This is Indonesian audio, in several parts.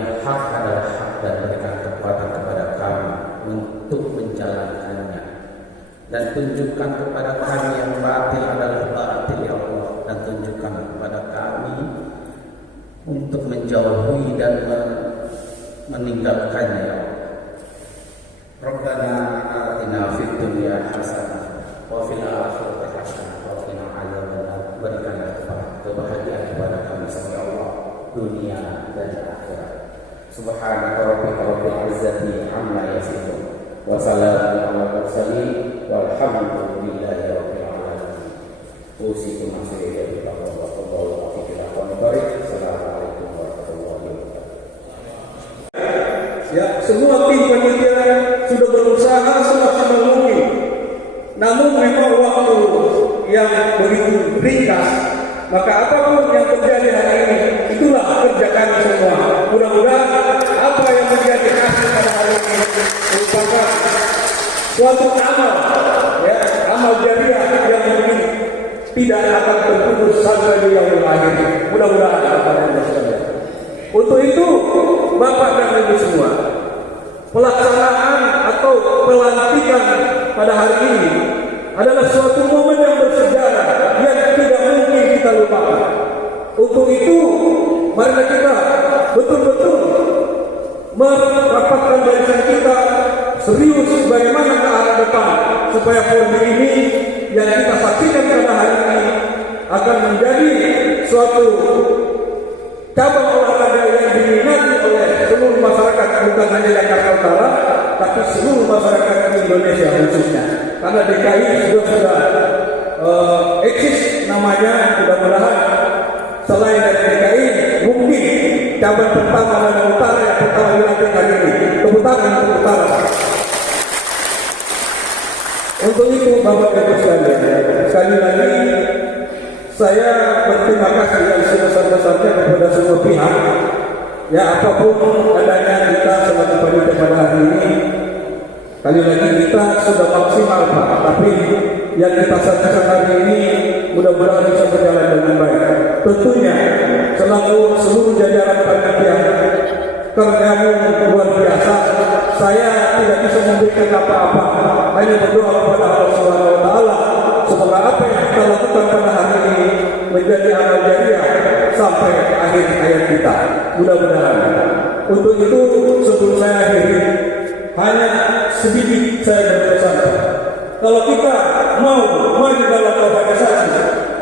yang hak adalah hak dan berikan kekuatan kepada kami untuk menjalankannya, dan tunjukkan kepada kami yang batil adalah batil ya Allah, dan tunjukkan kepada kami untuk menjauhi dan meninggalkannya ya Allah. Rabbana atina fid dunya hasanah wa fil akhirati hasanah wa qina adzabannar. Berikanlah kebahagiaan kepada kami semua ya Allah, dunia dan akhirat. Subhanaka rabbika rabbil izzati amma yasifun wa salamun alal mursalin walhamdulillahi rabbil alamin. Usikum masih dari Allah wa barik. Assalamualaikum warahmatullahi wabarakatuh. Ya, semua tim panitia sudah berusaha semaksimal mungkin. Namun memang waktu yang begitu ringkas, maka apapun yang terjadi hari ini, itulah kerja kami semua. Mudah-mudahan apa yang menjadi hasil pada hari ini merupakan suatu amal, ya, amal jariah yang mungkin tidak akan terputus sampai di yaumul akhir. Mudah-mudahan apa yang sekalian. Untuk itu, Bapak dan Ibu semua, pelaksanaan atau pelantikan pada hari ini adalah suatu momen yang bersejarah yang tidak mungkin kita lupakan. Untuk itu, mari kita betul-betul merapatkan barisan kita serius bagaimana ke arah depan, supaya Polri ini yang kita saksikan pada hari ini akan menjadi suatu cabang olahraga yang diminati oleh seluruh masyarakat, bukan hanya Jakarta Utara, tapi seluruh masyarakat Indonesia khususnya. Karena DKI sudah eksis namanya, mudah-mudahan selain dari DKI mungkin cabang pertama dan utara yang pertama dilakukan ini. Keputangan untuk utara. Untuk itu Bapak Ibu sekalian, sekali lagi saya berterima kasih yang sebesar-besarnya kepada semua pihak. Ya, apapun adanya kita selaku panitia pada hari ini, kali lagi kita sudah maksimal Pak, tapi yang kita saksikan hari ini mudah-mudahan bisa berjalan dengan baik. Tentunya selaku seluruh jajaran panitia, kerjamu luar biasa. Saya tidak bisa memberikan apa-apa, hanya berdoa kepada Allah Subhanahu Wa Taala semoga apa yang kita lakukan pada hari ini menjadi amal jariah sampai akhir hayat kita. Mudah-mudahan. Untuk itu sebelum saya akhiri, hanya sedikit saya berpesan. Kalau kita mau maju dalam organisasi,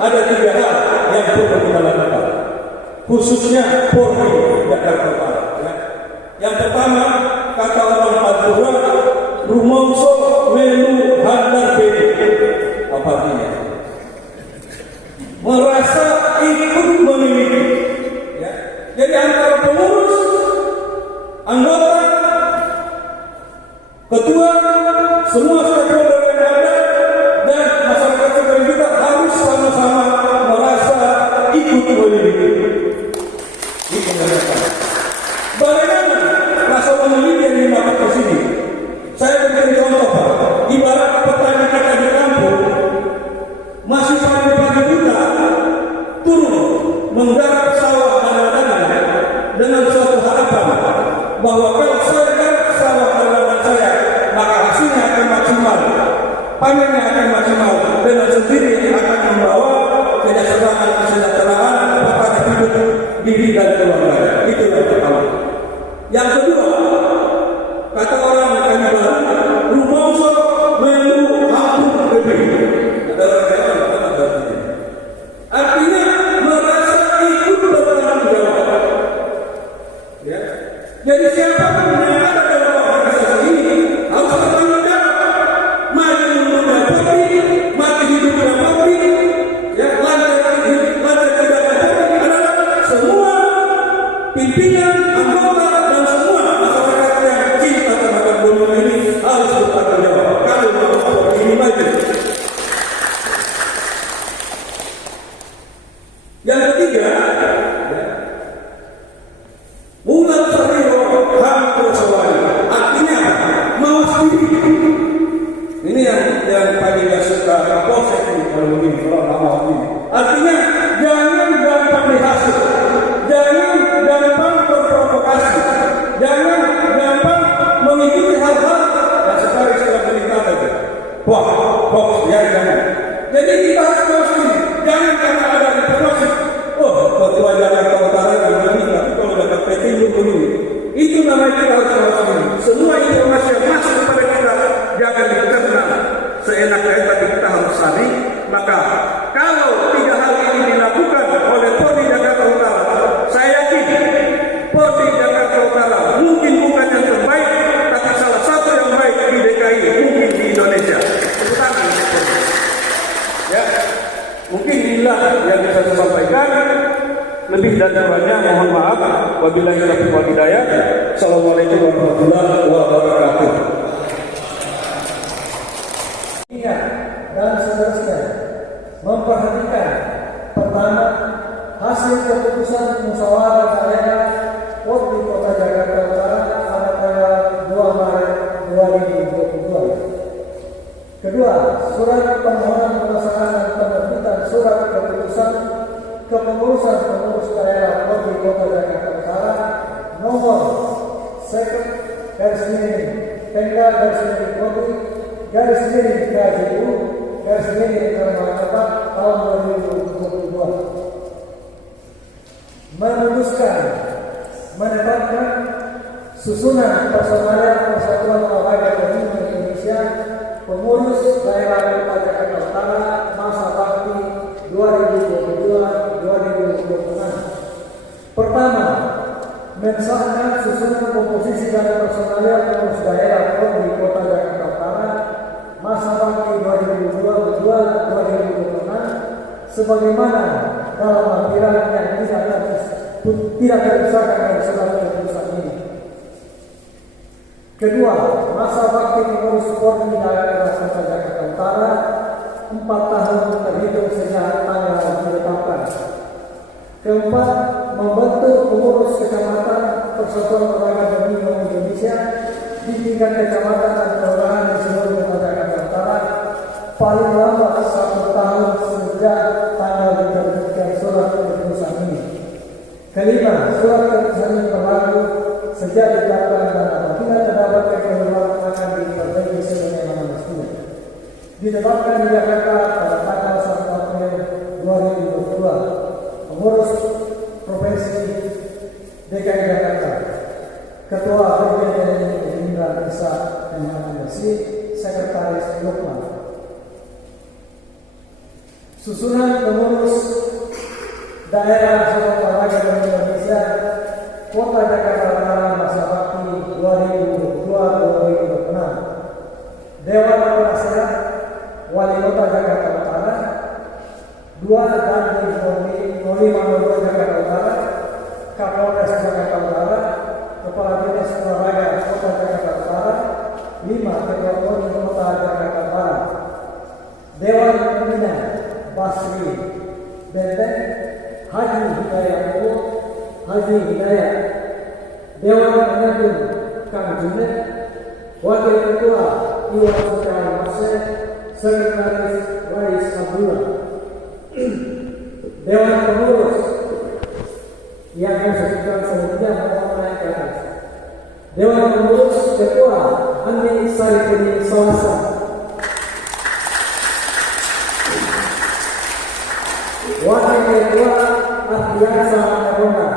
ada 3 hal yang perlu kita lakukan, khususnya Polri Jakarta Utara. Yang pertama, kata orang Madura, rumongso melu handar bedi. Apa artinya? Merasa ikut memiliki. Ya. Jadi antara pengurus, anggota, ketua, semua stakeholder yang ada dan masyarakat sekalian juga harus sama-sama merasa ikut memiliki. Itu yang pertama. Bagaimana rasa memiliki yang dimaksud di sini? Saya beri contoh Pak. Ibarat petani kita di kampung masih pagi-pagi buta turun menggarap sawah ladang dengan suatu harapan bahwa kalau saya garap sawah ladang saya, maka hasilnya akan maksimal, panennya akan maksimal, dengan sendiri akan membawa kesejahteraan kepada hidup diri dan keluarga. Itu yang pertama. Yang kedua, kata orang Kanjuran, rumongso melu hampung lebih. Artinya merasa ikut bertanggung jawab. Ya. Jadi siapapun yang ada dalam organisasi ini harus bertanggung jawab. Mati menunda Polri, mati hidup dengan Polri, ya, lantai tidak Polri adalah semua pimpinan, anggota dan semua masyarakat yang cinta terhadap bumi ini harus bertanggung jawab. Kalau mau Polri ini maju. Yang ketiga, mulai sariro hampir sawari. Artinya mau sendiri. Ini yang paling gak suka kapolsek ini kalau begini, kalau nggak mau ini. Artinya jangan gampang dihasil, jangan gampang terprovokasi. Wabillahi taufiq wal hidayah. Assalamualaikum warahmatullahi wabarakatuh. Ingat dan seterusnya memperhatikan pertama hasil keputusan musyawarah daerah Wakil Kota Jakarta Utara pada tanggal 2 Maret 2022. Kedua, surat permohonan pengesahan dan penerbitan surat keputusan kepengurusan pengurus daerah Wakil Kota Jakarta Utara nomor Pengda-KJU/KJU tahun 2022 memutuskan menetapkan susunan personalia Persatuan Olahraga Pemula Indonesia pengurus daerah Kota Jakarta Utara masa bakti 2022-2026. Pertama, mensahkan susunan komposisi dan personalia pengurus daerah di Kota Jakarta Utara masa bakti 2022-2026 sebagaimana dalam lampiran yang tidak terpisahkan dari surat keputusan ini. Kedua, masa bakti pengurus Porti daerah Kota Jakarta Utara 4 tahun terhitung sejak tanggal ditetapkan. Keempat, membentuk pengurus kecamatan Persatuan Olahraga Pemula Indonesia di tingkat kecamatan dan kelurahan di seluruh Kota Jakarta Utara paling lambat 1 tahun sejak tanggal diterbitkan surat keputusan ini. Kelima, surat keputusan ini berlaku sejak ditetapkan dan apabila terdapat kekeliruan akan diperbaiki sebagaimana mestinya. Ditetapkan di Jakarta pada tanggal 1 April 2022. Pengurus Provinsi DKI Jakarta, Ketua Harian Gerindra Desa Muhammad Bersih, Sekretaris Lukman. Susunan pengurus daerah Persatuan Olahraga Indonesia Kota Jakarta Utara masa bakti 2022-2026. Dewan Penasehat Wali Kota Jakarta Utara 2 dan 502 Jakarta Utara, Kapolres Jakarta Utara, Kepala Dinas Olahraga Kota Jakarta Utara 5 Ketua Umum Kota Jakarta Utara, Dewan Pembina Basri Benteng Haji Hidayat Ulum Haji Hidayat, Dewan Pengadun Kang Junet, Wakil Ketua Iwan Sukar Maseh, Sekretaris Wais Abdullah. Dewan Pengurus yang disebutkan sebelumnya mohon naik ke atas. Dewan Pengurus Ketua Andi Saripudin Sawasa, Wakil Ketua Ardiansa Karona,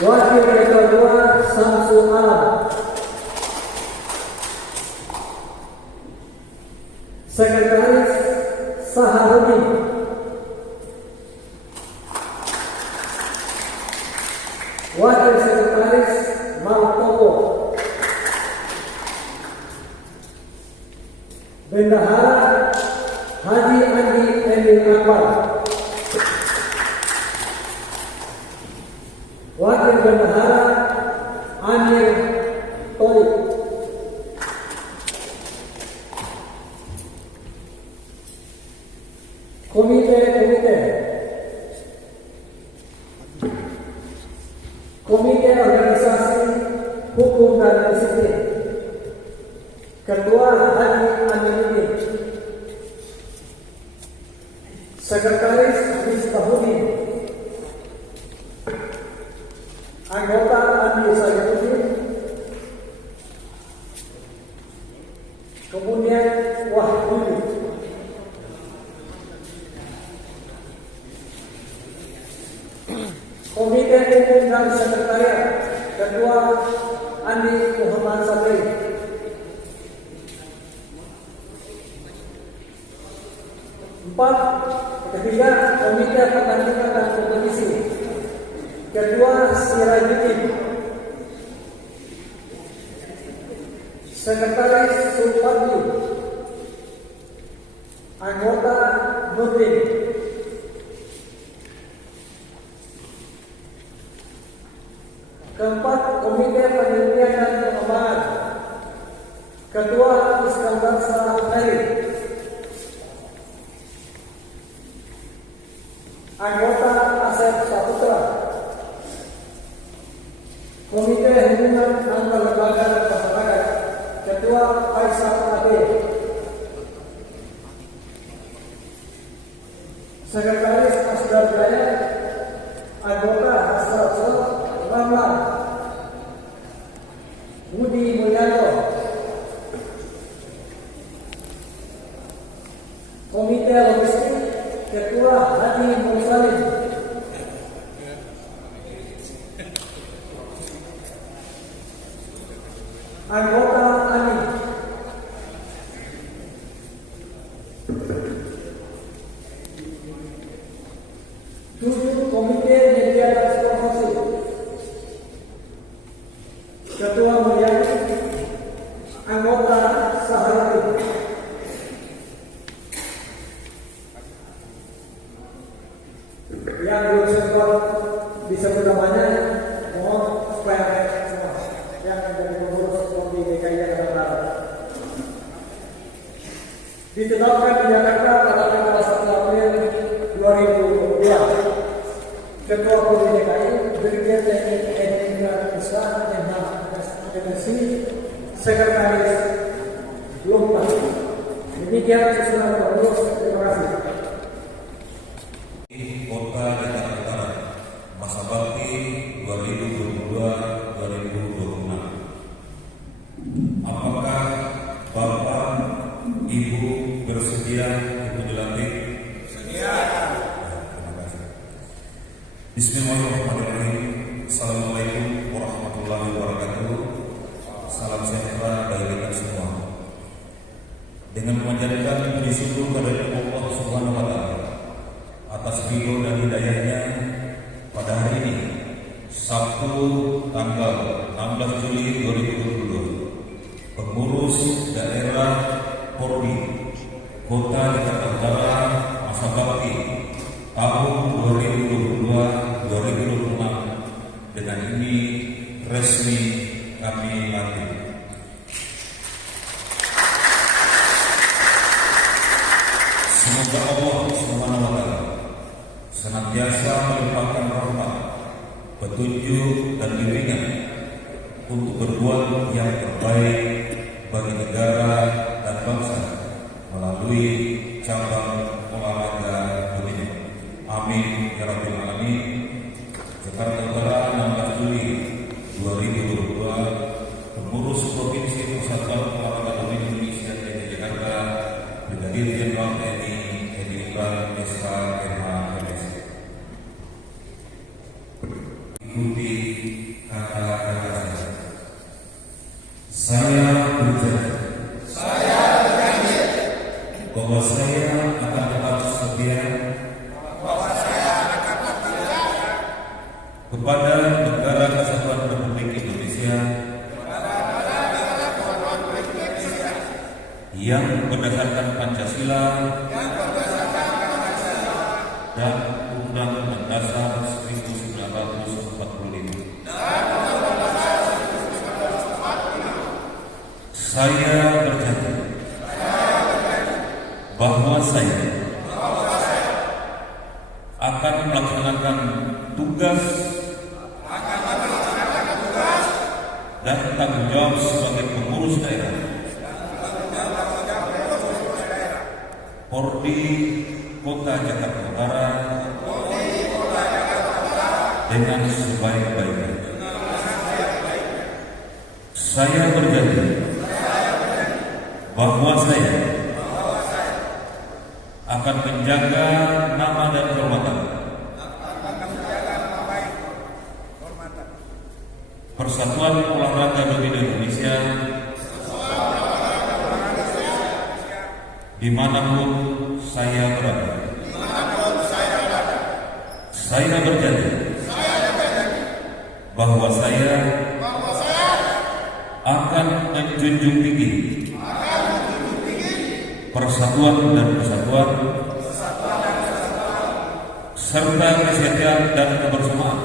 Wakil Ketua Samsul Alam, Sekretaris Saharudin, Wakil Sekretaris Maltopo, Bendahara Haji Andi Emil Akbar, Wakil Bendahara Amir Tolik, Komite Organisasi Hukum dan Disiplin, Ketua Haji Aminuddin, Sekretaris Miftahudin, Anggota Andi Sayyiduddin, kemudian Wahyudi, Komite Hukum dan Sekretariat, Ketua Andi Muhammad Sabri, ketiga Komite Pertandingan dan Kompetisi, Ketua Sirajuddin, Sekretaris Sulfadli, Anggota Nurdin, Keempat, Komite Penelitian dan Pengembangan. Ketua Iskandar Salahudari. Anggota Asep Saputra. Komite Hubungan Antar Lembaga dan Masyarakat. Ketua Faisal Ade. Sekretaris Asdar Jaya. Anggota Hasrat Ramlan. Budi Mulyanto. Komite Logistik. Ketua Hadi Mursalin. Anggota Ani. Tujuh, Komite Media dan Promosi. Ketua Mulyani. Anggota Saharati. Yang belum sempat disebut namanya, mohon supaya semua yang menjadi pengurus di DKI Jakarta ditetapkan di Jakarta pada tanggal 1 April 2022. Ketua Komite DKI Brigjen TNI Edi Islam MH. Sekretaris Lupa. Demikian susunan pengurus. Terima kasih. Kota Jakarta Utara, masa bakti 2022-2026. Apakah Bapak, Ibu bersedia untuk dilantik? Sedia. Terima kasih. Bismillahirrahmanirrahim. Assalamualaikum warahmatullahi wabarakatuh. Salam sejahtera bagi kita semua. Dengan memanjatkan puji syukur kepada Allah Subhanahu wa Ta'ala atas ridho dan hidayahnya, pada hari ini Sabtu tanggal 16 Juli 2022, pengurus daerah Pordi Kota Jakarta Utara masa bakti tahun 2022-2026 dengan ini resmi kami lantik. Semoga Allah Subhanahu wa Ta'ala senantiasa melimpahkan rahmat, petunjuk dan bimbingan untuk berbuat yang terbaik bagi negara dan bangsa melalui cabang olahraga begini. Amin ya rabbal alamin. Jakarta Utara 16 Juli 2022, pengurus Provinsi Persatuan Olahraga Indonesia di Jakarta, Brigadir Jenderal TNI Edi SK MH. Ikuti kata-kata saya berjanji bahwa saya akan tetap setia kepada Negara Kesatuan Republik Indonesia yang berdasarkan Pancasila dan Undang-Undang Dasar 1945. Saya berjanji bahwa saya akan melaksanakan tugas dan tanggung jawab sebagai pengurus daerah Pordi Kota Jakarta Utara dengan sebaik-baiknya. Saya berjanji bahwa saya akan menjaga nama dan kehormatan Persatuan Olahraga Indonesia dimanapun saya berada. Saya berjanji bahwa saya akan menjunjung tinggi persatuan dan kesatuan serta kesetiaan dan kebersamaan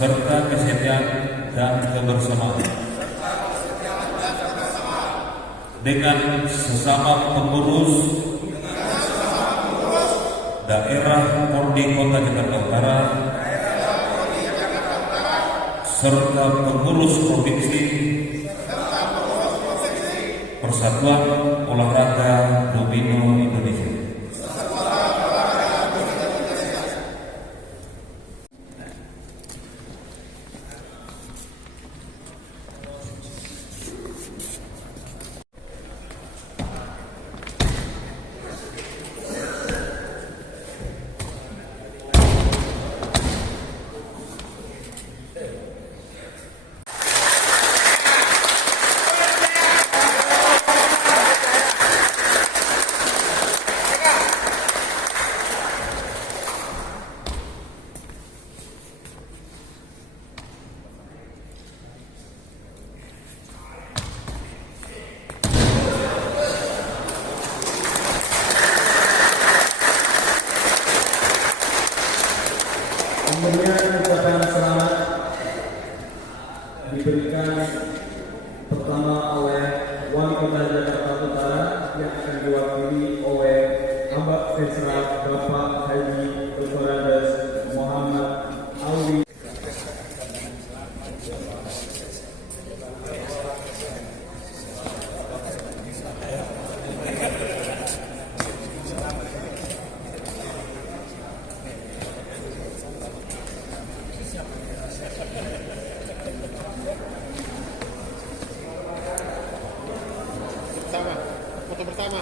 serta kesetiaan dan kebersamaan dengan sesama pengurus daerah Pordi Kota Jakarta Utara serta pengurus provinsi Persatuan Olahraga Domino Indonesia. Kemudian ucapan selamat diberikan pertama oleh Wali Kota Jakarta Utara yang akan diwakili oleh Ambak Fensra Bapak Haji Dr. Andes Muhammad Alwi. Foto bersama.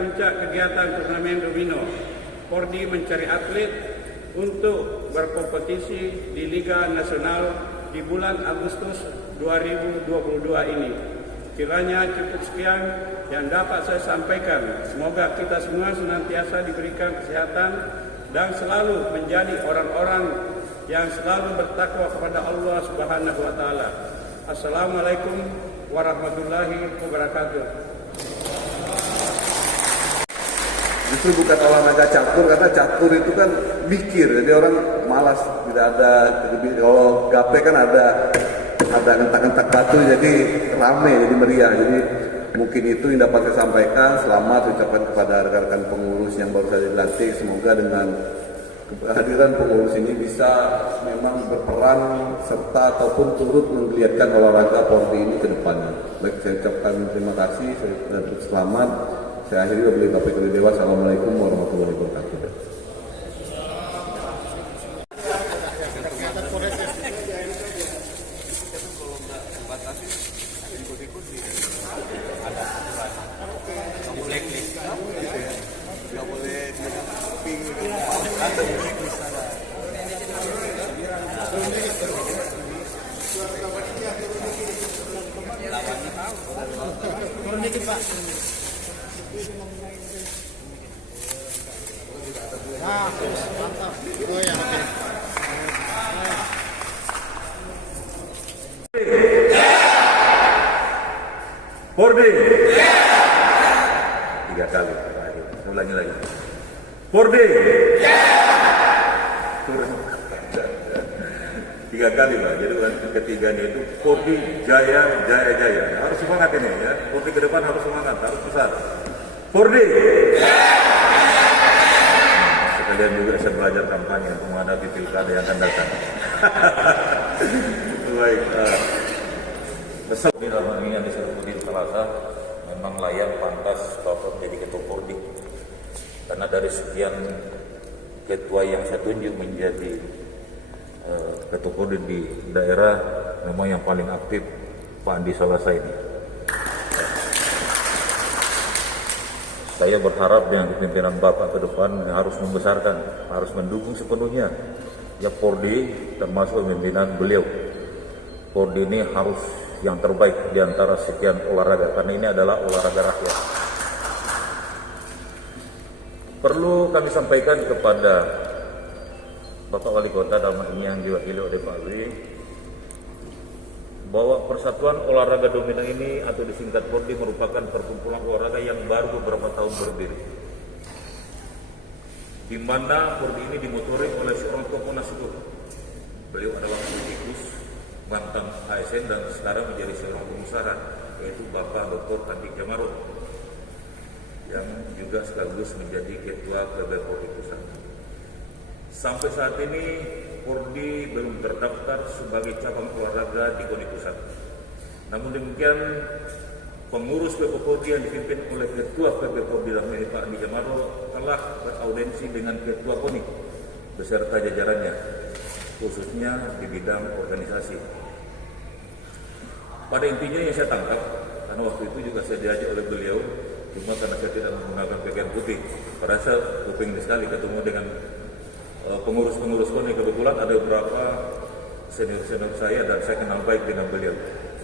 Puncak kegiatan turnamen domino, Pordi mencari atlet untuk berkompetisi di Liga Nasional di bulan Agustus 2022 ini. Kiranya cukup sekian yang dapat saya sampaikan. Semoga kita semua senantiasa diberikan kesehatan dan selalu menjadi orang-orang yang selalu bertakwa kepada Allah Subhanahu wa taala. Assalamualaikum warahmatullahi wabarakatuh. Justru bukan olahraga catur, karena catur itu kan mikir, jadi orang malas, tidak ada. Kalau gape kan ada ngentak-ngentak batu, jadi rame, jadi meriah. Jadi mungkin itu yang dapat saya sampaikan. Selamat ucapkan kepada rekan-rekan pengurus yang baru saja dilantik. Semoga dengan kehadiran pengurus ini bisa memang berperan serta ataupun turut menggeliatkan olahraga Pordi ini ke depannya. Baik, saya ucapkan terima kasih dan selamat. Saya akhiri wabillahi taufiq wal hidayah. Assalamualaikum warahmatullahi wabarakatuh. Nah, mantap. Oh ya, oke. Pordi. 3 kali. Ulangi lagi. Pordi. 3 kali Pak. Jadi ketiganya itu Pordi jaya jaya jaya. Harus semangat ini ya. Pordi ke depan harus semangat, harus besar. Pordi. Sekalian juga saya belajar kampanye untuk menghadapi pilkada yang akan datang. Baik. Ini dalam ini yang disebut Budi Terasa memang layak pantas Bapak menjadi ketua Pordi, karena dari sekian ketua yang saya tunjuk menjadi ketua Pordi di daerah, memang yang paling aktif Pak Andi Salasa ini. Saya berharap dengan kepimpinan Bapak ke depan harus membesarkan, harus mendukung sepenuhnya ya Pordi, termasuk pimpinan beliau. Pordi ini harus yang terbaik di antara sekian olahraga, karena ini adalah olahraga rakyat. Perlu kami sampaikan kepada Bapak Wali Kota dalam ini yang diwakili oleh Pak Alwi, bahwa Persatuan Olahraga Domino ini atau disingkat PORDI merupakan perkumpulan olahraga yang baru beberapa tahun berdiri, di mana PORDI ini dimotori oleh seorang tokoh nasional. Beliau adalah politikus, mantan ASN dan sekarang menjadi seorang pengusaha, yaitu Bapak Dr. Andi Jamarot, yang juga sekaligus menjadi Ketua PB PORDI Pusat. Sampai saat ini PORDI belum terdaftar sebagai cabang olahraga di KONI Pusat. Namun demikian, pengurus PB PORDI yang dipimpin oleh Ketua PB PORDI dalam ini Pak Andi Jamarot telah beraudensi dengan Ketua KONI beserta jajarannya, khususnya di bidang organisasi. Pada intinya yang saya tangkap, karena waktu itu juga saya diajak oleh beliau, cuma karena saya tidak menggunakan pakaian putih, pada saya kuping sekali ketemu dengan pengurus-pengurus KONI. Kebetulan ada beberapa senior-senior saya dan saya kenal baik dengan beliau,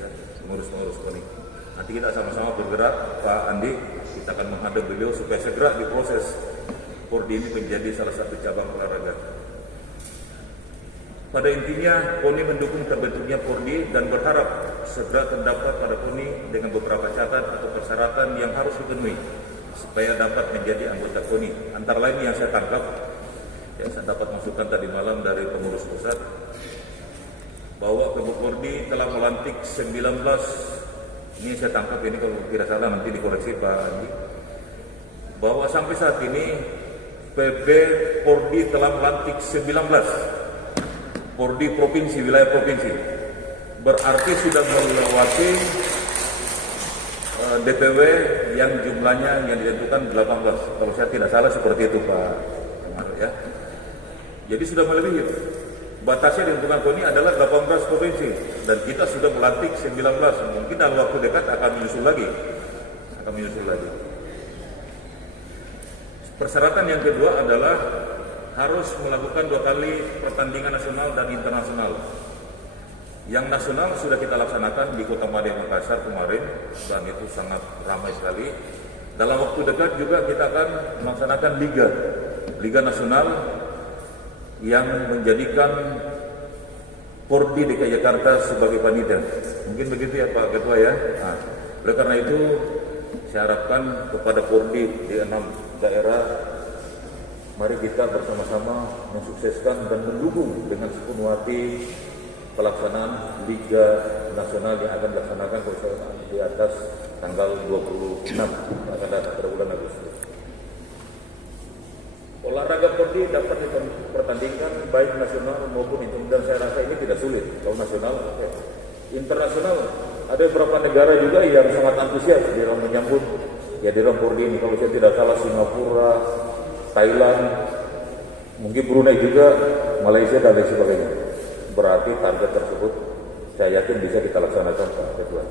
ya, pengurus-pengurus KONI. Nanti kita sama-sama bergerak, Pak Andi, kita akan menghadap beliau supaya segera diproses PORDI ini menjadi salah satu cabang olahraga. Pada intinya, KONI mendukung terbentuknya PORDI dan berharap segera terdaftar pada KONI dengan beberapa catatan atau persyaratan yang harus dipenuhi supaya dapat menjadi anggota KONI. Antara lain yang saya tangkap, yang saya dapat masukan tadi malam dari pengurus pusat, bahwa PB PORDI telah melantik 19, ini saya tangkap, ini kalau tidak salah nanti dikoreksi Pak Andi, bahwa sampai saat ini PB PORDI telah melantik 19 PORDI provinsi, wilayah provinsi. Berarti sudah melewati DPW yang jumlahnya yang ditentukan 18. Kalau saya tidak salah seperti itu Pak Jamarot, ya. Jadi sudah melebihi. Batasnya ditentukan KONI adalah 18 provinsi dan kita sudah melantik 19. Mungkin dalam waktu dekat akan menyusul lagi. Persyaratan yang kedua adalah harus melakukan 2 kali pertandingan nasional dan internasional. Yang nasional sudah kita laksanakan di Kota Madya Makassar kemarin dan itu sangat ramai sekali. Dalam waktu dekat juga kita akan melaksanakan Liga Nasional yang menjadikan PORDI DKI Jakarta sebagai panitia. Mungkin begitu ya Pak Ketua ya. Nah, oleh karena itu saya harapkan kepada PORDI di 6 daerah, mari kita bersama-sama mensukseskan dan mendukung dengan sepenuh hati pelaksanaan Liga Nasional yang akan dilaksanakan di atas tanggal 26 akan datang pada bulan Agustus. Olahraga PORDI dapat dipertandingkan baik nasional maupun internasional, dan saya rasa ini tidak sulit. Kalau nasional, okay. Internasional ada beberapa negara juga yang sangat antusias di dalam menyambut ya di dalam PORDI ini. Kalau saya tidak salah Singapura, Thailand, mungkin Brunei juga, Malaysia dan lain sebagainya. Berarti target tersebut saya yakin bisa kita laksanakan Pak Ketua.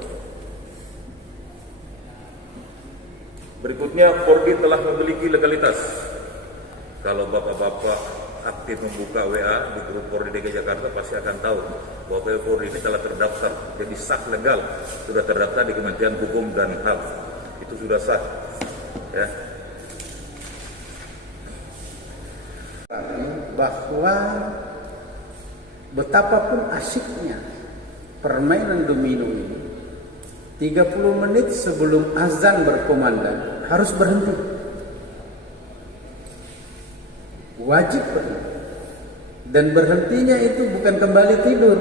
Berikutnya, PORDI telah memiliki legalitas. Kalau bapak-bapak aktif membuka WA di grup PORDI DKI Jakarta pasti akan tahu bahwa PORDI ini telah terdaftar, jadi sah legal, sudah terdaftar di Kementerian Hukum dan HAM, itu sudah sah, ya. Bahwa betapapun asyiknya permainan domino ini, 30 menit sebelum azan berkumandang harus berhenti. Wajib berhenti. Dan berhentinya itu bukan kembali tidur,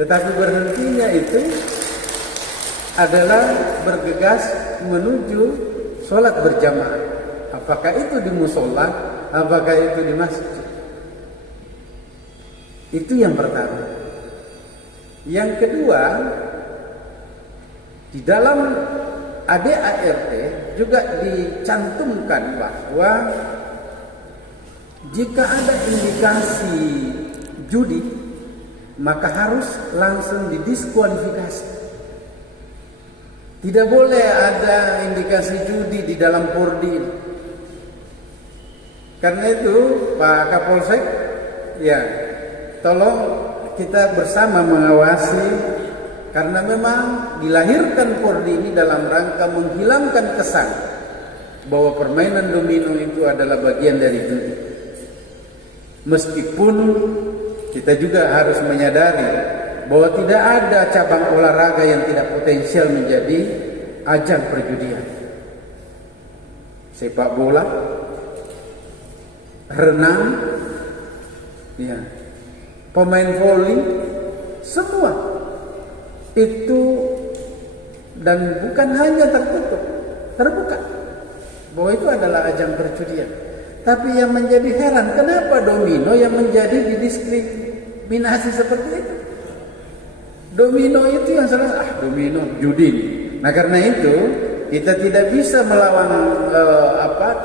tetapi berhentinya itu adalah bergegas menuju sholat berjamaah. Apakah itu di musola, apakah itu di masjid. Itu yang pertama. Yang kedua, di dalam ADART juga dicantumkan bahwa jika ada indikasi judi, maka harus langsung didiskualifikasi. Tidak boleh ada indikasi judi di dalam PORDI. Karena itu Pak Kapolsek, ya, tolong kita bersama mengawasi, karena memang dilahirkan PORDI ini dalam rangka menghilangkan kesan bahwa permainan domino itu adalah bagian dari judi. Meskipun kita juga harus menyadari bahwa tidak ada cabang olahraga yang tidak potensial menjadi ajang perjudian. Sepak bola, renang, ya, pemain voli, semua itu, dan bukan hanya tertutup, terbuka, bahwa itu adalah ajang perjudian. Tapi yang menjadi heran, kenapa domino yang menjadi didiskriminasi seperti itu? Domino itu yang salah, domino judi. Nah karena itu kita tidak bisa melawan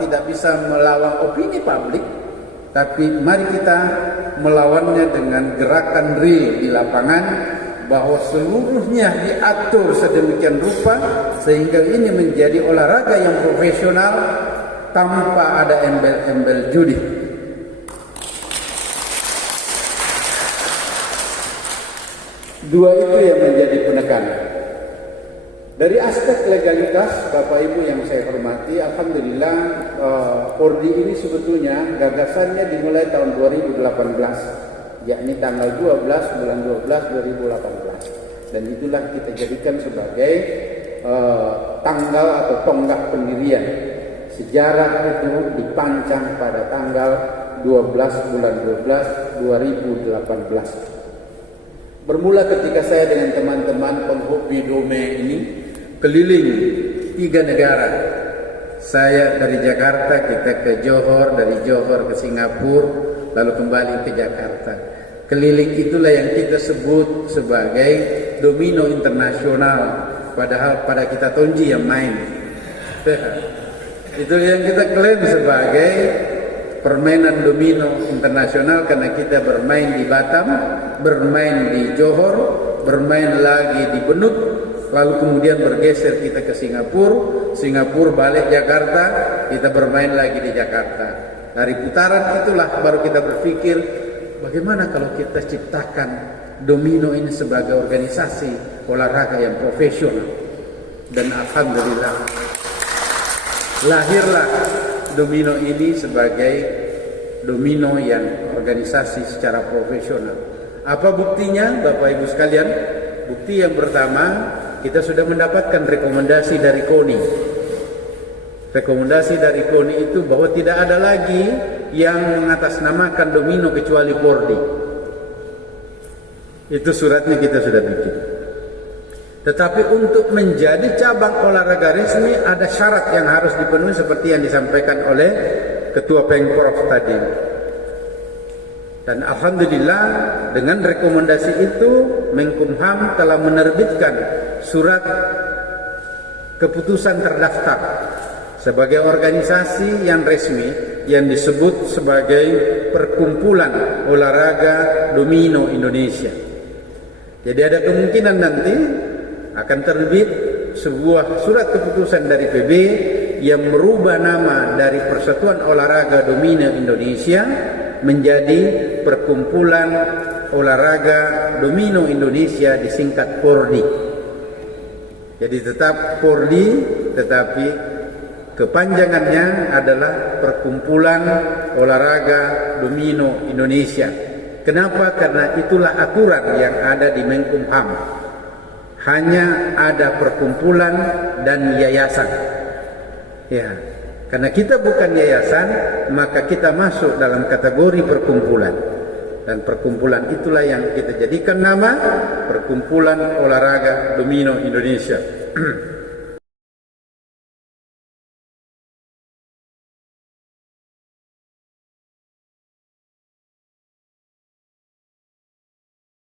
tidak bisa melawan opini publik, tapi mari kita melawannya dengan gerakan real di lapangan, bahwa seluruhnya diatur sedemikian rupa sehingga ini menjadi olahraga yang profesional tanpa ada embel-embel judi. Dua itu yang menjadi penekanan. Dari aspek legalitas, Bapak Ibu yang saya hormati, alhamdulillah Pordi ini sebetulnya gagasannya dimulai tahun 2018, yakni tanggal 12 bulan 12 2018, dan itulah kita jadikan sebagai tanggal atau tonggak pendirian. Sejarah itu dipancang pada tanggal 12 bulan 12 2018. Bermula ketika saya dengan teman-teman penghobi dome ini keliling 3 negara. Saya dari Jakarta, kita ke Johor, dari Johor ke Singapura, lalu kembali ke Jakarta. Keliling itulah yang kita sebut sebagai domino internasional, padahal pada kita Tonji yang main. Itu yang kita klaim sebagai permainan domino internasional, karena kita bermain di Batam, bermain di Johor, bermain lagi di Benut, lalu kemudian bergeser kita ke Singapura balik Jakarta, kita bermain lagi di Jakarta. Dari putaran itulah baru kita berpikir bagaimana kalau kita ciptakan domino ini sebagai organisasi olahraga yang profesional. Dan alhamdulillah lahirlah domino ini sebagai domino yang organisasi secara profesional. Apa buktinya Bapak Ibu sekalian? Bukti yang pertama, kita sudah mendapatkan rekomendasi dari KONI. Rekomendasi dari KONI itu bahwa tidak ada lagi yang mengatasnamakan domino kecuali Pordi. Itu suratnya kita sudah bikin. Tetapi untuk menjadi cabang olahraga resmi ada syarat yang harus dipenuhi seperti yang disampaikan oleh Ketua Pengprov tadi. Dan alhamdulillah dengan rekomendasi itu Menkumham telah menerbitkan surat keputusan terdaftar sebagai organisasi yang resmi yang disebut sebagai Perkumpulan Olahraga Domino Indonesia. Jadi ada kemungkinan nanti akan terbit sebuah surat keputusan dari PB yang merubah nama dari Persatuan Olahraga Domino Indonesia menjadi Perkumpulan Olahraga Domino Indonesia, disingkat PORDI. Jadi tetap PORDI, tetapi kepanjangannya adalah Perkumpulan Olahraga Domino Indonesia. Kenapa? Karena itulah aturan yang ada di Menkumham. Hanya ada perkumpulan dan yayasan. Ya, karena kita bukan yayasan, maka kita masuk dalam kategori perkumpulan. Dan perkumpulan itulah yang kita jadikan nama Perkumpulan Olahraga Domino Indonesia.